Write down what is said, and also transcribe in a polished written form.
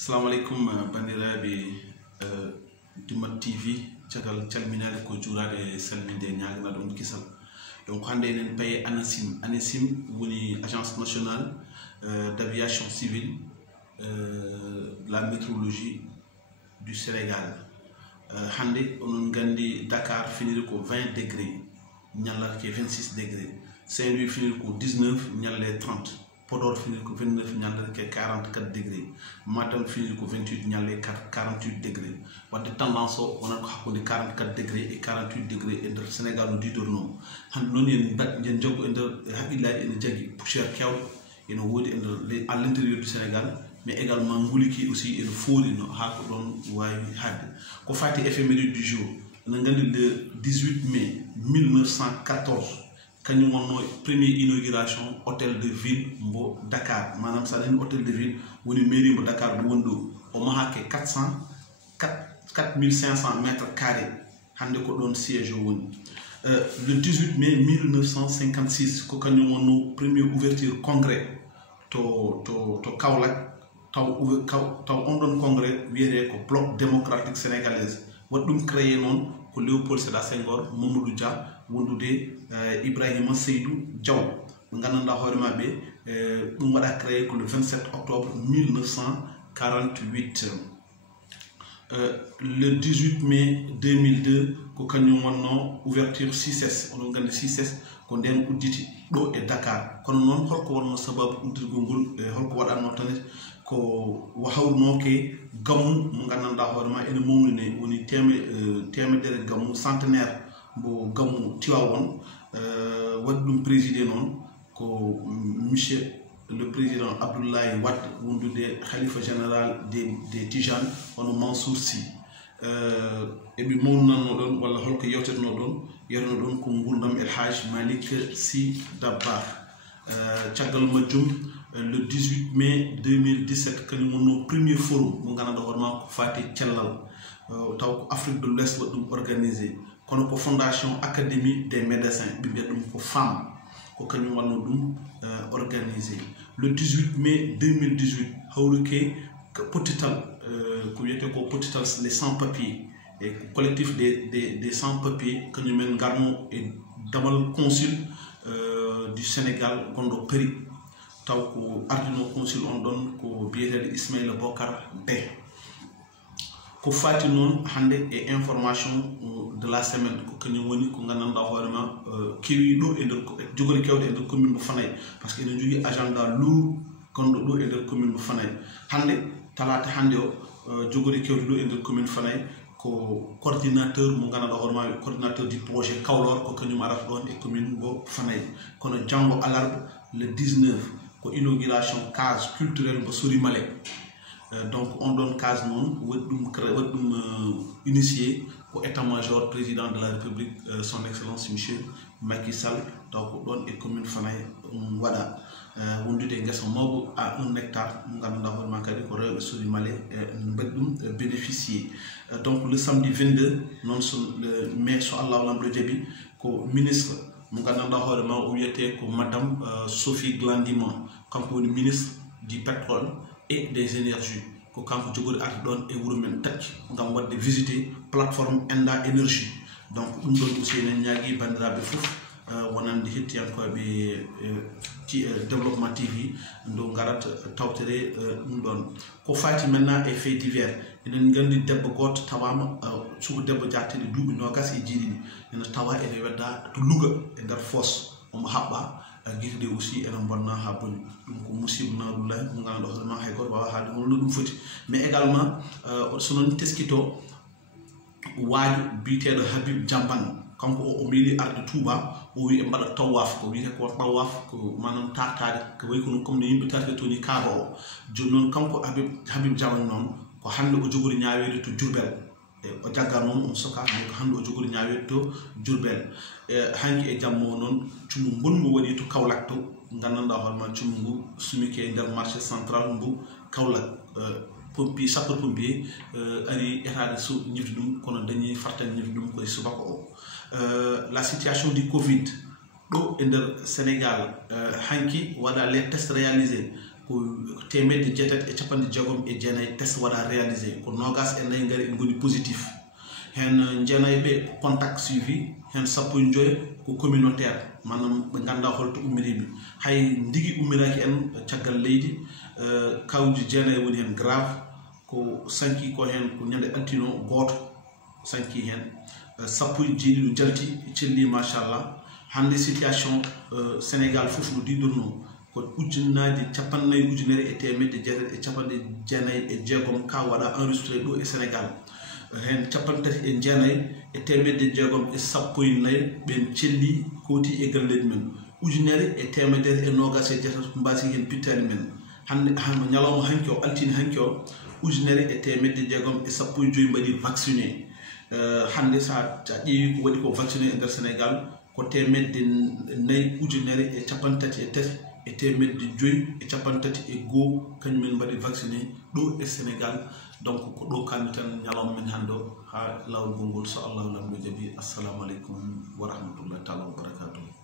Assalamu alaikum bandiraɓe Dumat TV caggal calminade ko juurade salminde ñagana ɗon kisal. Donc hande enen paye ANACIM woni agence nationale d'aviation civile la météorologie du Sénégal. Hande onon gandi Dakar finiri ko 20 degrés ñallat ke 26 degrés, Saint-Louis finiri ko 19 ñalle 30, Podor finir ko 29 ñalle ke 44 degrés, Matam finir ko 28 ñalle 48 degrés. Wadde tendance o wonat ko hakkunde 44 degrés et 48 degrés e nder Sénégal no didorno. Hande non en jogo e nder haqqillaji ene jagui poussière kewɗo ene wodi à l'intérieur du Sénégal, mais également nguliki aussi ene foori no ha ko ɗon wawi hadde. Ko fati éphéméride du jour, ene gandi le 18 mai 1914 kañum wonno première inauguration hôtel de ville mbo Dakar. Manam sa ɗen hôtel de ville woni mairie mbo Dakar ɗo woni ɗo o mahake 4500 mètres carrés. Hande ko ɗon siège o woni. Le 18 mai 1956 ko kañum wonno première ouverture congrès to Kaolack. Taw on ɗon congrès wiyete ko bloc démocratique sénégalaise. Waɗi ɗum créé noon ko Léopold Sédar Senghor, Mamadou Dia, wondude Ibrahima Seydou Diaw ɓe gandanɗa hoore maɓɓe. Ɗum waɗa créé ko le 27 octobre 1948. Le 18 mai 2002 ko kañum wonno ouverture CICES. Onon gandi CICES ko nden udditi ɗo e Dakar. Kono noon holko wonno sababu uddirgol ngol holko waɗanno tan ko hawrunoke gammu mo gandanɗa hoore ma ene mawni woni temedere gammu centenaire mbo gammu Tivaouane. Waɗi ɗum présidé noon ko monsieur le président Abdoulaye Wade, wondude khalifa général des Tijanes hono Mansour Sy. eɓe mawnanno ɗon walla holko yewteteno ɗon ko gurdam El Hadj Malick Sy Dabakh. Caggal majjum le 18 mai 2017 kañum wonno premier forum mo gandanɗa hoore ma ko fati cellal, taw ko Afrique de l'Ouest waɗi ɗum organisé, kono ko fondation académie des médecins ɓe mbiya ɗum ko FAM ko kañum wanno ɗum organisé. Le 18 mai 2018 hawruke Potital ko wiyete ko Potital les sans-papiers et collectif des sans-papiers kañumen garno e damal consul du Sénégal gonɗo Paris. Taw ko ardino consul on ɗon ko biyeteɗo Ismaïla Bocar Bey. Ko fati noon hande e information de la semaine ko kañum woni ko gandanɗa hoorema kewi ɗo e nder jogori kewɗe e nder commune mo Fanaye, par ce que eɗen jogui agenda lourd gonɗo ɗo e nder commune mo Fanaye. Hande talata hande o jogori kewɗe ɗo e nder commune Fanaye ko coordinateur mo gandanɗa hoorema coordinateur du projet Kawlor ko kañum arata ɗon e commune mo Fanaye. Kono janggo alarba le 19 ko inauguration case culturelle mo Sori Malek. Donc on donne case non waɗi ɗum initié ko état-major président de la République son excellence monsieur Macky Sall. Donc ɗon e commune Fanaye waɗa wondude guessa mawɓe à 1 hectare mo gandanɗa hoore ma kadi ko rewɓe Sori Malek mbaɗi ɗum bénéficier. Donc le samedi 22 non le mai so Allah lamɗo jaaɓi ko ministre mo gandanɗa hoore ma o wiyete ko madame Sophie Glandima, kanko woni ministre du pétrole et des énergies, ko kanko jogori arti ɗon e wuro men Takki ngam wadde visiter plateforme Enda énergie. Donc ɗum ɗon aussi enen ñaagui bandiraɓe fof wonande hettiyankoɓe développement TV ndo garat tawtere ɗum ɗon. Ko fati maintenant e fait divers, enen gandi debbo goto tawama suko debbo jatteɗe duuɓi 20 ene tawa ene wedda to Louga e nder fosse omo haɓɓa guirɗe aussi ene bonna ha boni. Ɗum ko musiba narullahi mo gandanɗa hoorema hay goto wawa haalde holno ɗum foti. Mais également sonon teskito waaju biteɗo Habib Diambane, kanko o meeɗi arde Touba o wi e mbaɗa tawaf, ko wiyete ko tawaf ko manam tartade ko way ko comme no yimɓe tarde toni Kaaba o. Joni noon kanko Habib Diambane noon ko hande o jogori ñawede to Diourbel o jaggar noon on soka mais ko hande o jogori ñawede to Diourbel. Hanki e jammo noon cumu bongo waɗi to Kaolack to gandanɗa hoorema cumu ngu sumike e nder marché central mbo Kaolack. Pompier sapeur pompier ari etade so ñifti ɗum kono dañi fartan ñifti ɗum koye subaka o. La situation du Covid ɗo e nder Sénégal hanki waɗa les tests réalisés ko temedde jeetat e capanɗe jeegom e jeenayyi test waɗa réalisé ko nogas e nayyi ngari en goni positif hen jeenayyi ɓe contact suivi hen 15 ko communautaire manam ɓe ganda holto ummiriɓe hay ndigui ummiraki en caggal leydi kawji jeenayyi woni hen grave ko sanki ko hen ko ñande altino goto sanki hen 17 jalti celli machallah hande situation Sénégal fof no diɗorno ko ujunnaji capannayyi ujunere e temedde jeetati e capanɗe jeenayyi e jeegom ka waɗa enregistré ɗo e Sénégal hen capantati e jeenayyi e temedde jeegom e 14 ɓen celli koti e galleji men ujunere e temedere e nogas e jeetati ko mbasi hen pittani men hande ñalawma hanki o altini hanki o ujunere e temedde jeegom e 15 mbaɗi vacciné hande sa ƴeewi ko waɗi ko vacciné e nder Sénégal ko temedde 4 ujunere e capantati e tati e temedde 5 e capantati e 1 kañumen mbaɗi vacciné ɗo e Sénégal donc ko ɗo kalmi tan ñalawma men hande o ha lawol gongol so Allah lamɗo jaaɓi. Assalamu aleykum wa rahmatullahi taala wa barakatuh.